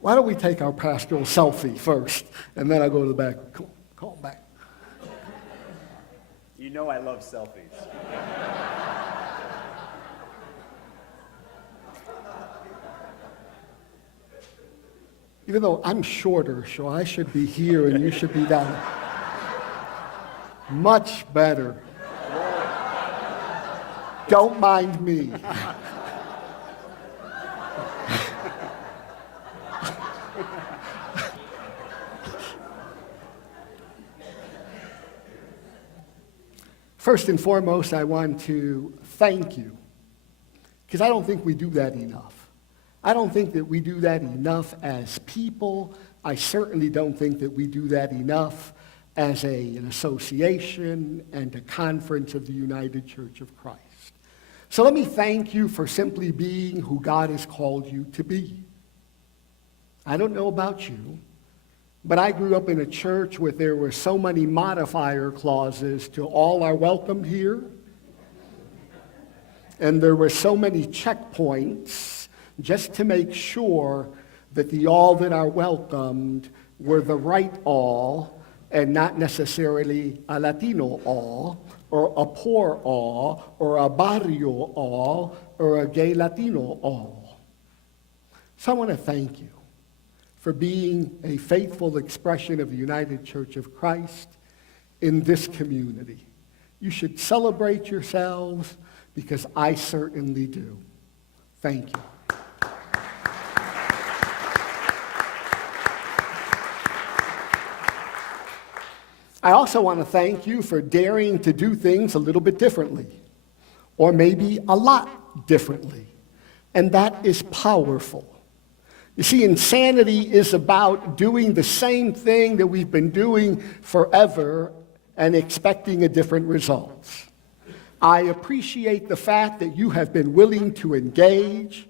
Why don't we take our pastoral selfie first, and then I'll go to the back. Call him back. You know I love selfies. Even though I'm shorter, so I should be here and you should be down. Much better. Don't mind me. First and foremost, I want to thank you, because I don't think we do that enough. I don't think that we do that enough as people. I certainly don't think that we do that enough as an association and a conference of the United Church of Christ. So let me thank you for simply being who God has called you to be. I don't know about you, but I grew up in a church where there were so many modifier clauses to all are welcome here, and there were so many checkpoints just to make sure that the all that are welcomed were the right all and not necessarily a Latino all or a poor all or a barrio all or a gay Latino all. So I want to thank you for being a faithful expression of the United Church of Christ in this community. You should celebrate yourselves because I certainly do. Thank you. I also want to thank you for daring to do things a little bit differently, or maybe a lot differently, and that is powerful. You see, insanity is about doing the same thing that we've been doing forever and expecting a different result. I appreciate the fact that you have been willing to engage,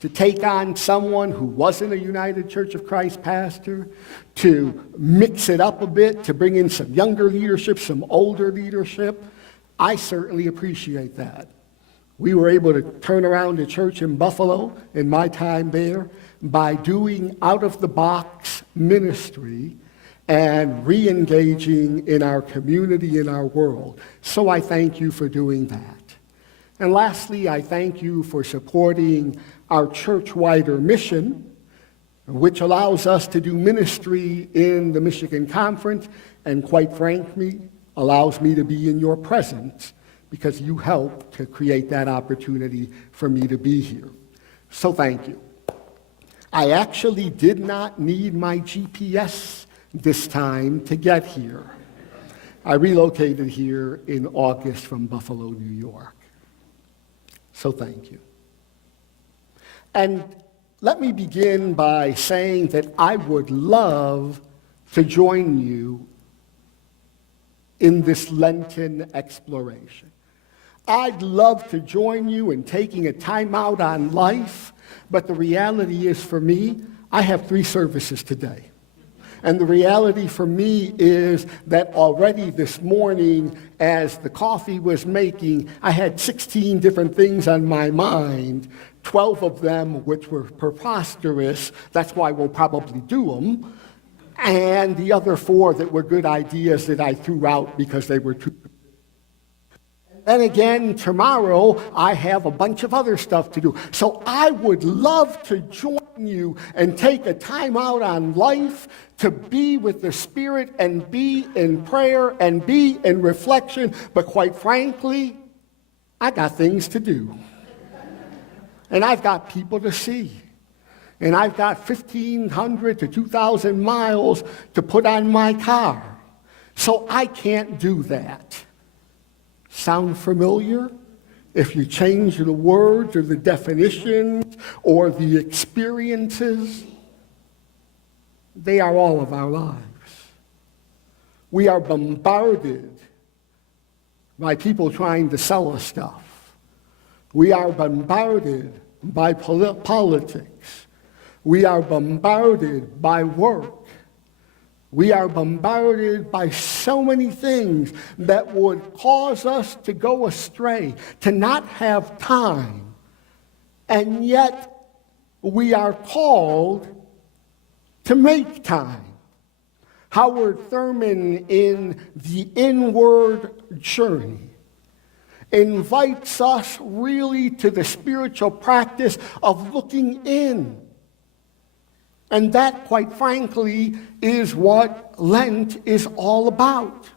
to take on someone who wasn't a United Church of Christ pastor, to mix it up a bit, to bring in some younger leadership, some older leadership. I certainly appreciate that. We were able to turn around a church in Buffalo in my time there by doing out-of-the-box ministry and re-engaging in our community, in our world. So I thank you for doing that. And lastly, I thank you for supporting our church-wider mission, which allows us to do ministry in the Michigan Conference, and quite frankly, allows me to be in your presence because you helped to create that opportunity for me to be here. So thank you. I actually did not need my GPS this time to get here. I relocated here in August from Buffalo, New York. So thank you. And let me begin by saying that I would love to join you in this Lenten exploration. I'd love to join you in taking a time out on life, but the reality is for me, I have 3 services today. And the reality for me is that already this morning, as the coffee was making, I had 16 different things on my mind, 12 of them which were preposterous, that's why we'll probably do them, and the other 4 that were good ideas that I threw out because they were too. Then again, tomorrow, I have a bunch of other stuff to do. So I would love to join you and take a time out on life to be with the Spirit and be in prayer and be in reflection. But quite frankly, I got things to do. And I've got people to see. And I've got 1,500 to 2,000 miles to put on my car. So I can't do that. Sound familiar? If you change the words or the definitions or the experiences, they are all of our lives. We are bombarded by people trying to sell us stuff. We are bombarded by politics. We are bombarded by work. We are bombarded by so many things that would cause us to go astray, to not have time. And yet, we are called to make time. Howard Thurman, in The Inward Journey, invites us really to the spiritual practice of looking in. And that, quite frankly, is what Lent is all about.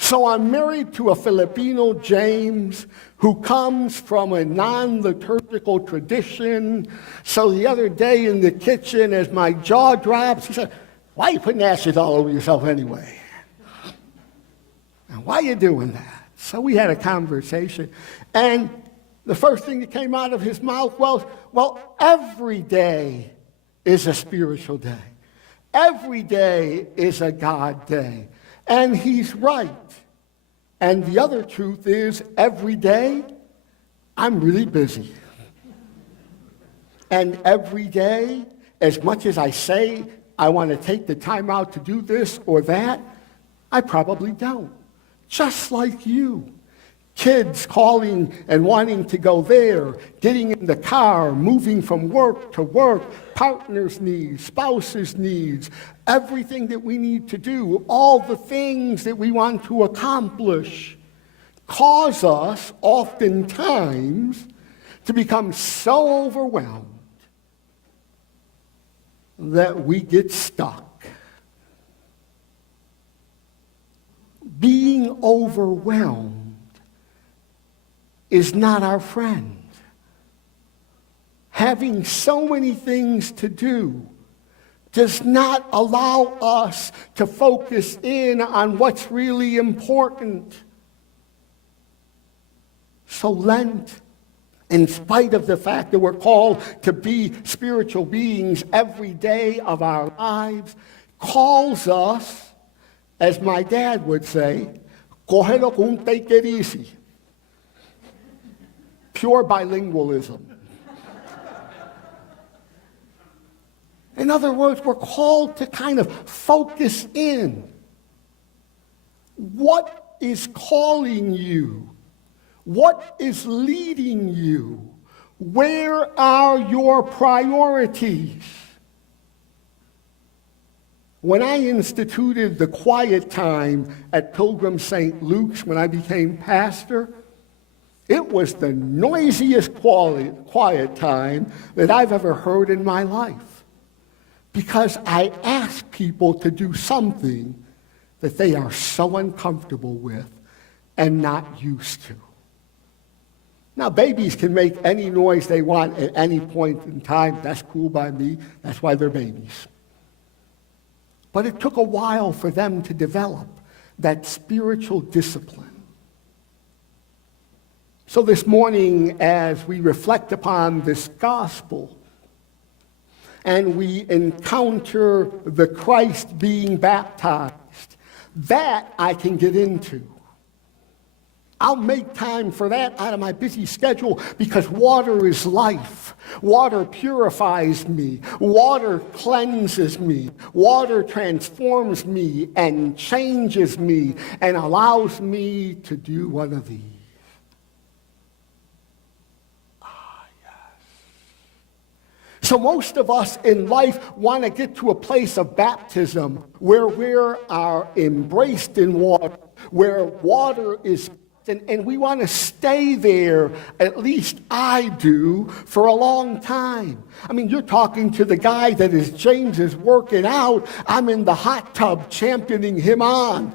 So I'm married to a Filipino, James, who comes from a non-liturgical tradition. So the other day in the kitchen, as my jaw drops, he said, "Why are you putting ashes all over yourself anyway? And why are you doing that?" So we had a conversation. And the first thing that came out of his mouth was, well, every day is a spiritual day. Every day is a God day. And he's right. And the other truth is, every day, I'm really busy. And every day, as much as I say I want to take the time out to do this or that, I probably don't. Just like you. Kids calling and wanting to go there, getting in the car, moving from work to work, partners' needs, spouses' needs, everything that we need to do, all the things that we want to accomplish, cause us oftentimes to become so overwhelmed that we get stuck. Being overwhelmed is not our friend. Having so many things to do does not allow us to focus in on what's really important. So Lent, in spite of the fact that we're called to be spiritual beings every day of our lives, calls us, as my dad would say, cógelo con take it easy. Pure bilingualism. In other words, we're called to kind of focus in. What is calling you? What is leading you? Where are your priorities? When I instituted the quiet time at Pilgrim St. Luke's when I became pastor, it was the noisiest quiet time that I've ever heard in my life, because I asked people to do something that they are so uncomfortable with and not used to. Now, babies can make any noise they want at any point in time. That's cool by me. That's why they're babies. But it took a while for them to develop that spiritual discipline. So this morning, as we reflect upon this gospel, and we encounter the Christ being baptized, that I can get into. I'll make time for that out of my busy schedule, because water is life. Water purifies me. Water cleanses me. Water transforms me and changes me and allows me to do one of these. So most of us in life want to get to a place of baptism where we are embraced in water, where water is, and we want to stay there, at least I do, for a long time. I mean, you're talking to the guy that is James is working out. I'm in the hot tub championing him on.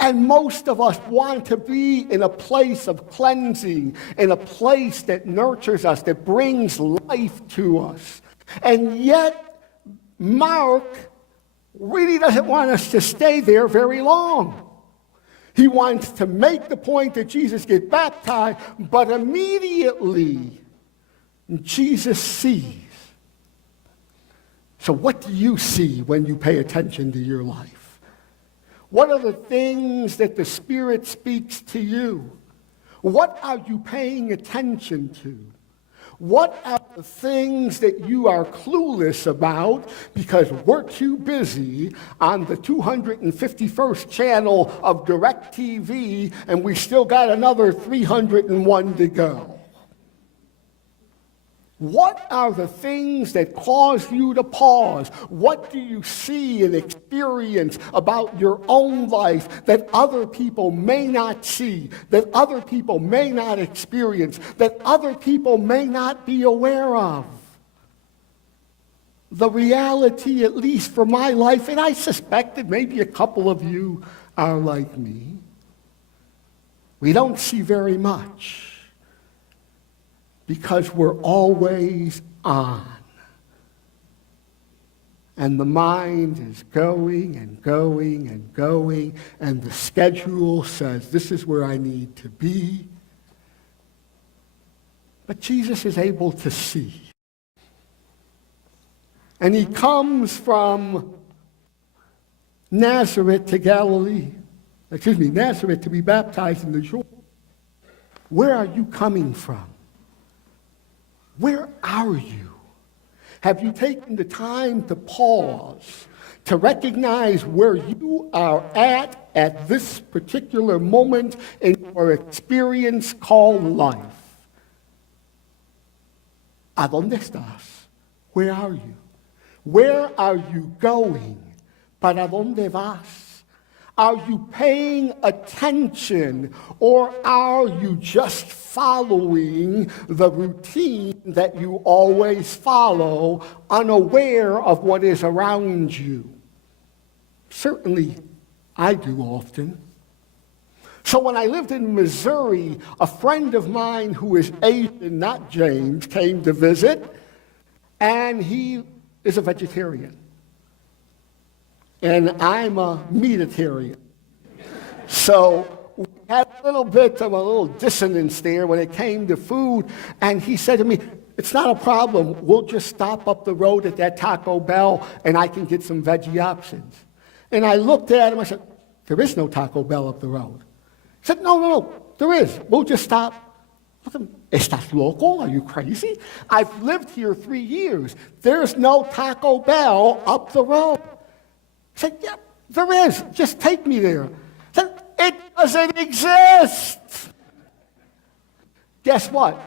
And most of us want to be in a place of cleansing, in a place that nurtures us, that brings life to us. And yet, Mark really doesn't want us to stay there very long. He wants to make the point that Jesus gets baptized, but immediately Jesus sees. So what do you see when you pay attention to your life? What are the things that the Spirit speaks to you? What are you paying attention to? What are the things that you are clueless about because we're too busy on the 251st channel of DirecTV and we still got another 301 to go? What are the things that cause you to pause? What do you see and experience about your own life that other people may not see, that other people may not experience, that other people may not be aware of? The reality, at least for my life, and I suspect that maybe a couple of you are like me, we don't see very much because we're always on. And the mind is going and going and going, and the schedule says, this is where I need to be. But Jesus is able to see. And he comes from Nazareth to Nazareth to be baptized in the Jordan. Where are you coming from? Where are you? Have you taken the time to pause, to recognize where you are at this particular moment in your experience called life? ¿A dónde estás? Where are you? Where are you going? ¿Para dónde vas? Are you paying attention, or are you just following the routine that you always follow, unaware of what is around you? Certainly, I do often. So when I lived in Missouri, a friend of mine who is Asian, not James, came to visit, and he is a vegetarian. And I'm a meatitarian. So we had a little bit of a little dissonance there when it came to food. And he said to me, it's not a problem. We'll just stop up the road at that Taco Bell and I can get some veggie options. And I looked at him, I said, there is no Taco Bell up the road. He said, no, there is. We'll just stop. ¿Estás loco? Are you crazy? I've lived here 3 years. There's no Taco Bell up the road. I said, yeah, there is. Just take me there. I said, it doesn't exist. Guess what?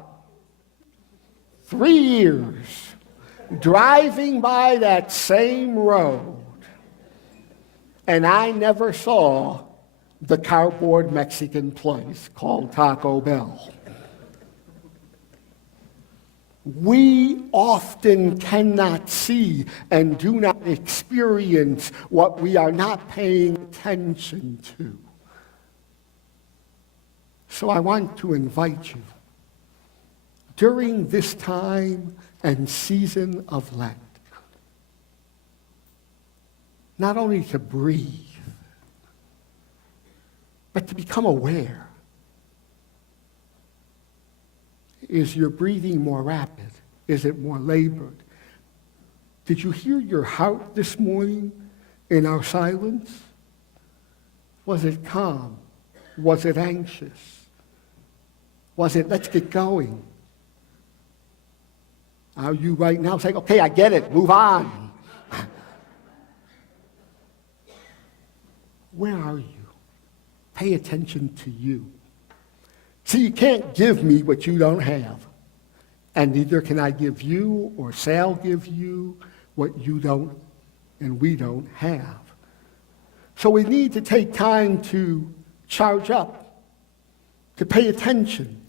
3 years driving by that same road, and I never saw the cardboard Mexican place called Taco Bell. We often cannot see and do not experience what we are not paying attention to. So I want to invite you, during this time and season of Lent, not only to breathe, but to become aware. Is your breathing more rapid? Is it more labored? Did you hear your heart this morning in our silence? Was it calm? Was it anxious? Was it, let's get going? Are you right now saying, okay, I get it, move on? Where are you? Pay attention to you. See, you can't give me what you don't have. And neither can I give you or Sal give you what you don't and we don't have. So we need to take time to charge up, to pay attention,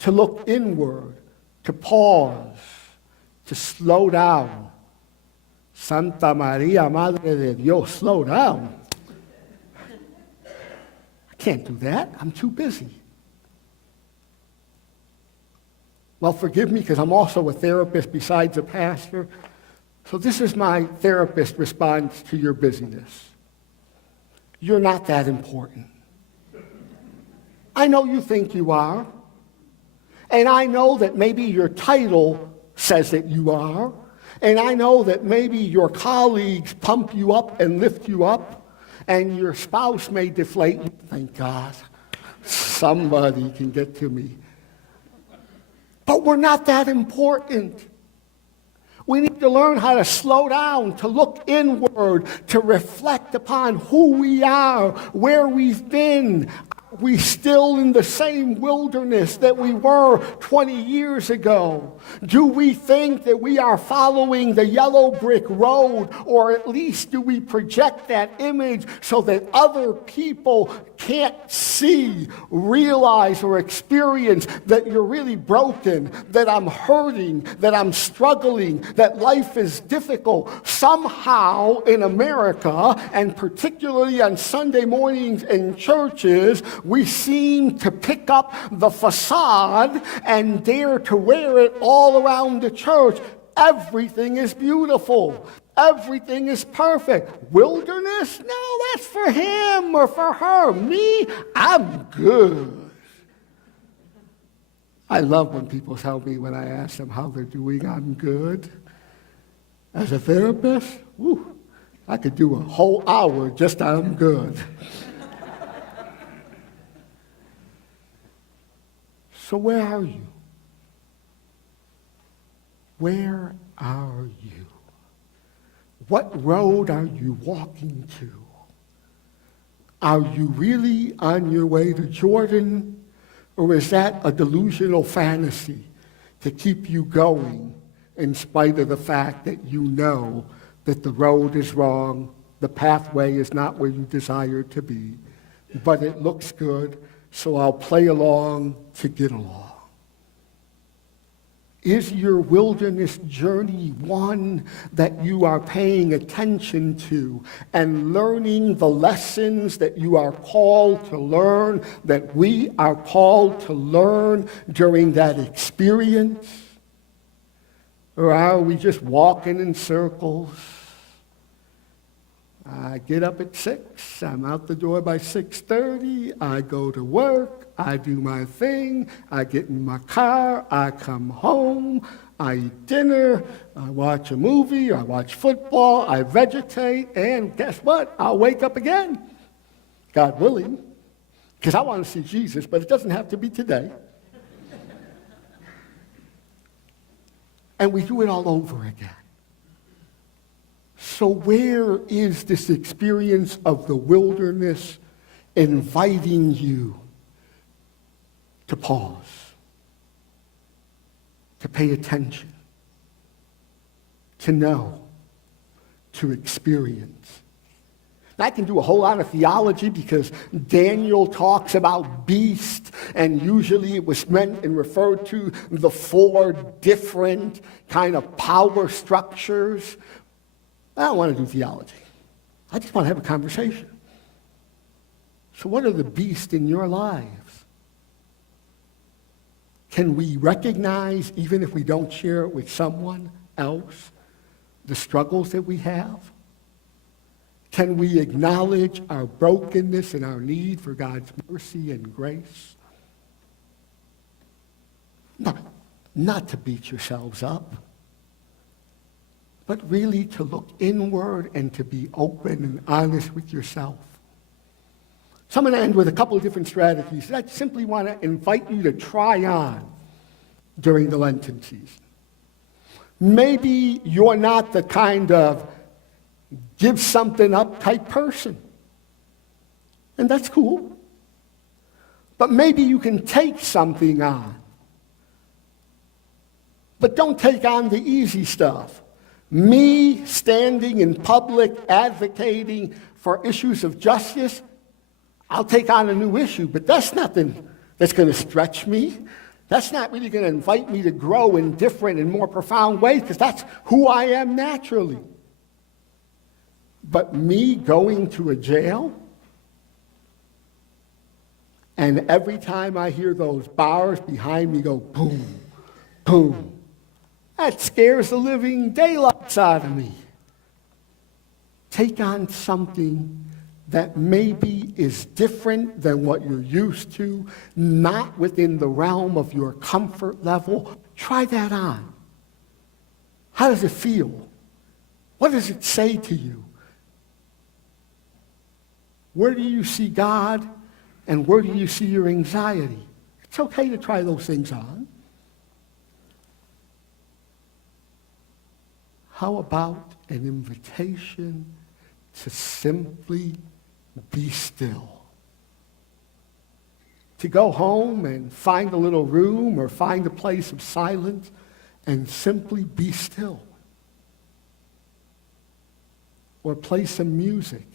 to look inward, to pause, to slow down. Santa Maria, Madre de Dios, slow down. I can't do that. I'm too busy. Well, forgive me because I'm also a therapist besides a pastor. So this is my therapist response to your busyness. You're not that important. I know you think you are. And I know that maybe your title says that you are. And I know that maybe your colleagues pump you up and lift you up. And your spouse may deflate you. Thank God. Somebody can get to me. But we're not that important. We need to learn how to slow down, to look inward, to reflect upon who we are, where we've been, we still in the same wilderness that we were 20 years ago? Do we think that we are following the yellow brick road, or at least do we project that image so that other people can't see, realize, or experience that you're really broken, that I'm hurting, that I'm struggling, that life is difficult? Somehow in America, and particularly on Sunday mornings in churches, we seem to pick up the facade and dare to wear it all around the church. Everything is beautiful. Everything is perfect. Wilderness? No, that's for him or for her. Me, I'm good. I love when people tell me when I ask them how they're doing, I'm good. As a therapist, I could do a whole hour just I'm good. So where are you? Where are you? What road are you walking to? Are you really on your way to Jordan, or is that a delusional fantasy to keep you going in spite of the fact that you know that the road is wrong, the pathway is not where you desire to be, but it looks good, so I'll play along to get along? Is your wilderness journey one that you are paying attention to and learning the lessons that you are called to learn, that we are called to learn during that experience? Or are we just walking in circles? I get up at 6, I'm out the door by 6:30, I go to work, I do my thing, I get in my car, I come home, I eat dinner, I watch a movie, I watch football, I vegetate, and guess what? I'll wake up again, God willing, because I want to see Jesus, but it doesn't have to be today. And we do it all over again. So where is this experience of the wilderness inviting you to pause, to pay attention, to know, to experience? I can do a whole lot of theology because Daniel talks about beast, and usually it was meant and referred to the 4 different kind of power structures. I don't want to do theology. I just want to have a conversation. So what are the beasts in your lives? Can we recognize, even if we don't share it with someone else, the struggles that we have? Can we acknowledge our brokenness and our need for God's mercy and grace? Not to beat yourselves up, but really to look inward and to be open and honest with yourself. So I'm going to end with a couple of different strategies that I simply want to invite you to try on during the Lenten season. Maybe you're not the kind of give something up type person, and that's cool. But maybe you can take something on. But don't take on the easy stuff. Me standing in public advocating for issues of justice, I'll take on a new issue, but that's nothing that's going to stretch me. That's not really going to invite me to grow in different and more profound ways, because that's who I am naturally. But me going to a jail, and every time I hear those bars behind me go boom, boom, that scares the living daylights out of me. Take on something that maybe is different than what you're used to, not within the realm of your comfort level. Try that on. How does it feel? What does it say to you? Where do you see God, and where do you see your anxiety? It's okay to try those things on. How about an invitation to simply be still? to go home and find a little room or find a place of silence and simply be still. Or play some music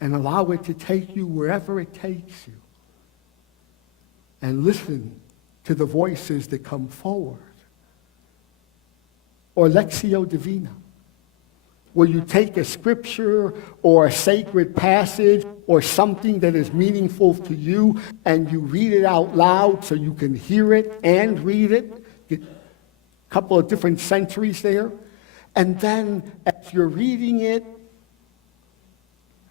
and allow it to take you wherever it takes you. And listen to the voices that come forward. Or Lectio Divina, where you take a scripture or a sacred passage or something that is meaningful to you and you read it out loud so you can hear it and read it. A couple of different centuries there. And then as you're reading it,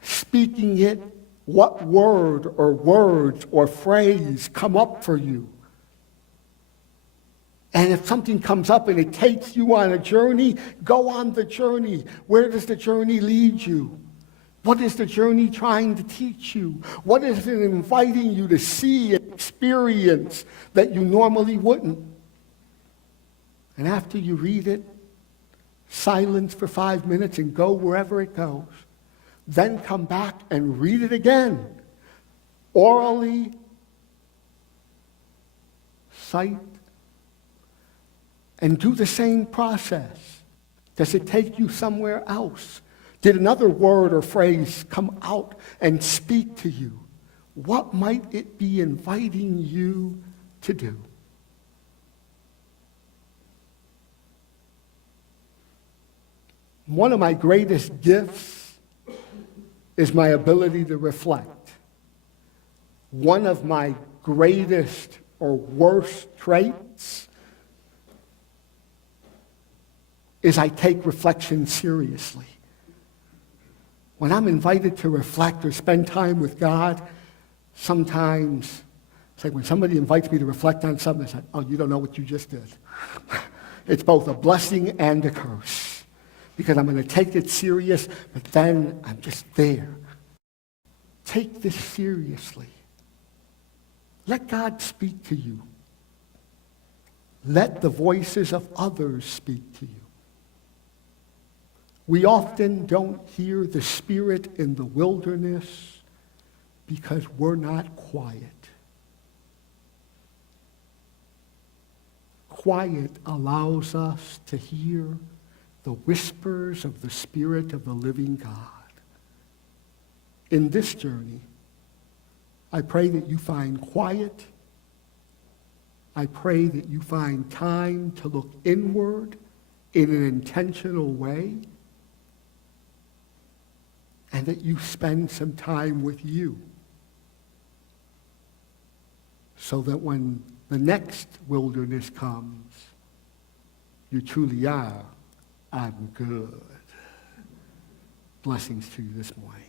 speaking it, what word or words or phrase come up for you? And if something comes up and it takes you on a journey, go on the journey. Where does the journey lead you? What is the journey trying to teach you? What is it inviting you to see and experience that you normally wouldn't? And after you read it, silence for 5 minutes and go wherever it goes. Then come back and read it again. Orally, sight, and do the same process. Does it take you somewhere else? Did another word or phrase come out and speak to you? What might it be inviting you to do? One of my greatest gifts is my ability to reflect. One of my greatest or worst traits is I take reflection seriously. When I'm invited to reflect or spend time with God, sometimes it's like when somebody invites me to reflect on something, it's like, oh, you don't know what you just did. It's both a blessing and a curse because I'm going to take it serious, but then I'm just there. Take this seriously. Let God speak to you. Let the voices of others speak to you. We often don't hear the Spirit in the wilderness because we're not quiet. Quiet allows us to hear the whispers of the Spirit of the living God. In this journey, I pray that you find quiet. I pray that you find time to look inward in an intentional way, and that you spend some time with you so that when the next wilderness comes, you truly are, I'm good. Blessings to you this morning.